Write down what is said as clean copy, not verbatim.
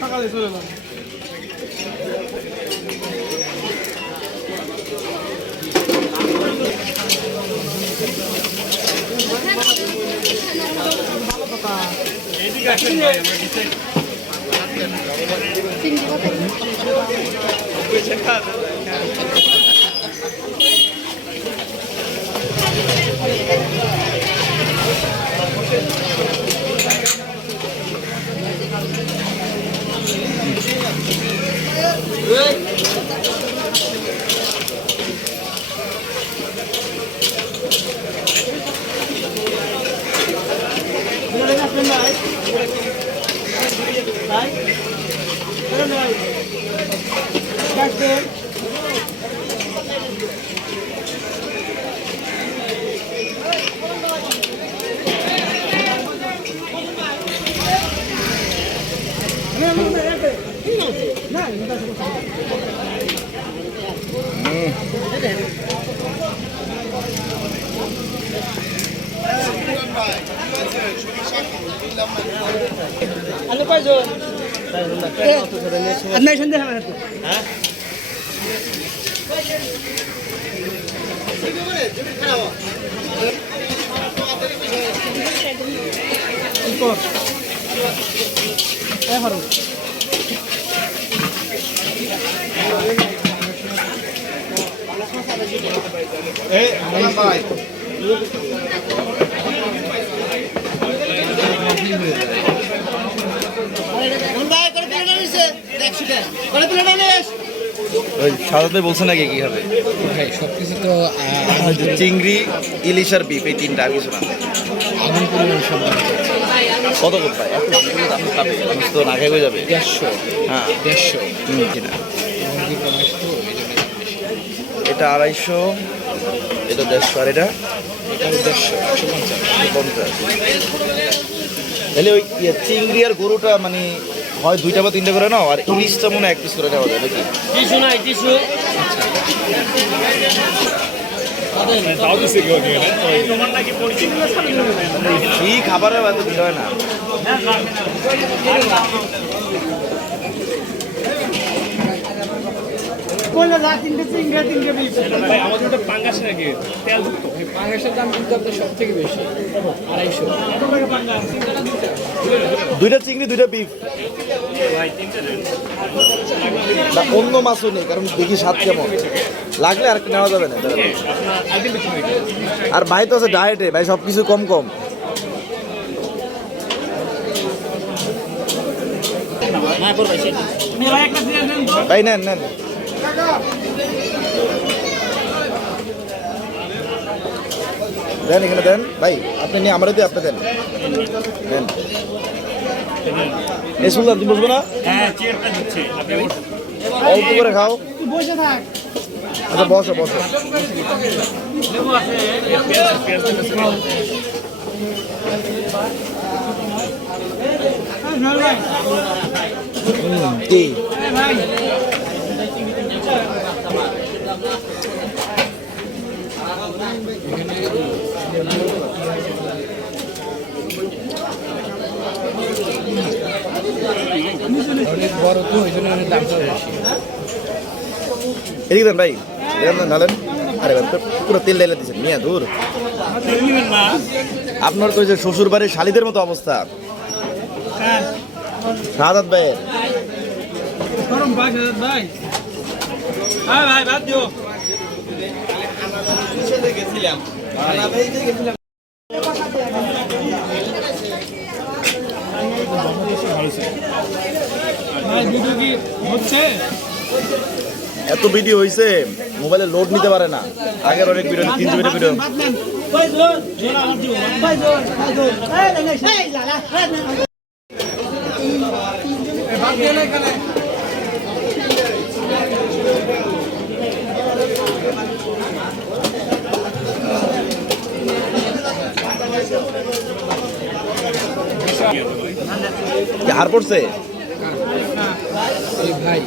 সকালে চলে যাবে। Ano pa John? At na isang dahan ito. Ha? Ito. Harus. সাদাতে বলছে নাকি কি হবে? সবকিছু তো চিংড়ি, ইলিশ আর বিফ, এই তিনটা আর কিছু না। আগুন পরিমাণ সব কত কোথায় এত দাম পাবে? তো না খেয়ে হয়ে যাবে 150। হ্যাঁ 150 কিনা মুরগি প্রমাশ তো এই জন্য এটা 250, এটা 150 আর এটা 150 তাহলে ওই চিংড়ি আর গরুটা মানে হয় 2টা বা 3টা করে নাও, আর ইলিশটা মনে হয় 1 পিস করে নেওয়া যায় নাকি? টিস্যু নাই টিস্যু। ফ্রি খাবারের এত ভিড় হয় না। আমাদের ওটা পাঙ্গাস নাকি তেলযুক্ত। পাঙ্গাসের দাম কিন্তু আপনার সব থেকে বেশি 250। 2টা চিংড়ি 2টা বিফ, অন্য মাছও নেই কারণ দেখি স্বাদ কেমন লাগলে আর নেওয়া যাবে না। আর ভাই তো আছে ডায়েটে, ভাই সব কিছু কম কম। ভাই নেন নেন, দেন এখানে দেন ভাই, আপনি নিয়ে আমরা দিই, আপনি দেন দেন। এই সুলতান তুমি বসবো না? অল্প করে খাও। আচ্ছা বসো বসো। কি অনেক বড় তো ওই জন্য অনেক দামটা বেশি। এদিকে দেন ভাই, নালেন। আরে ভাই পুরো তেল ঢেলে দিচ্ছেন মিয়া, দূর। আপনার তো যে শ্বশুর বাড়ির শালিদের মতো অবস্থা। সাদাত ভাইয়ের ভাই হ্যাঁ ভাই বাদ দিও। এত ভিডিও হয়েছে মোবাইলে লোড নিতে পারে না। আগের অনেক ভিডিও, 3 জিবি ভিডিও। হার পড়ছে এই ভাই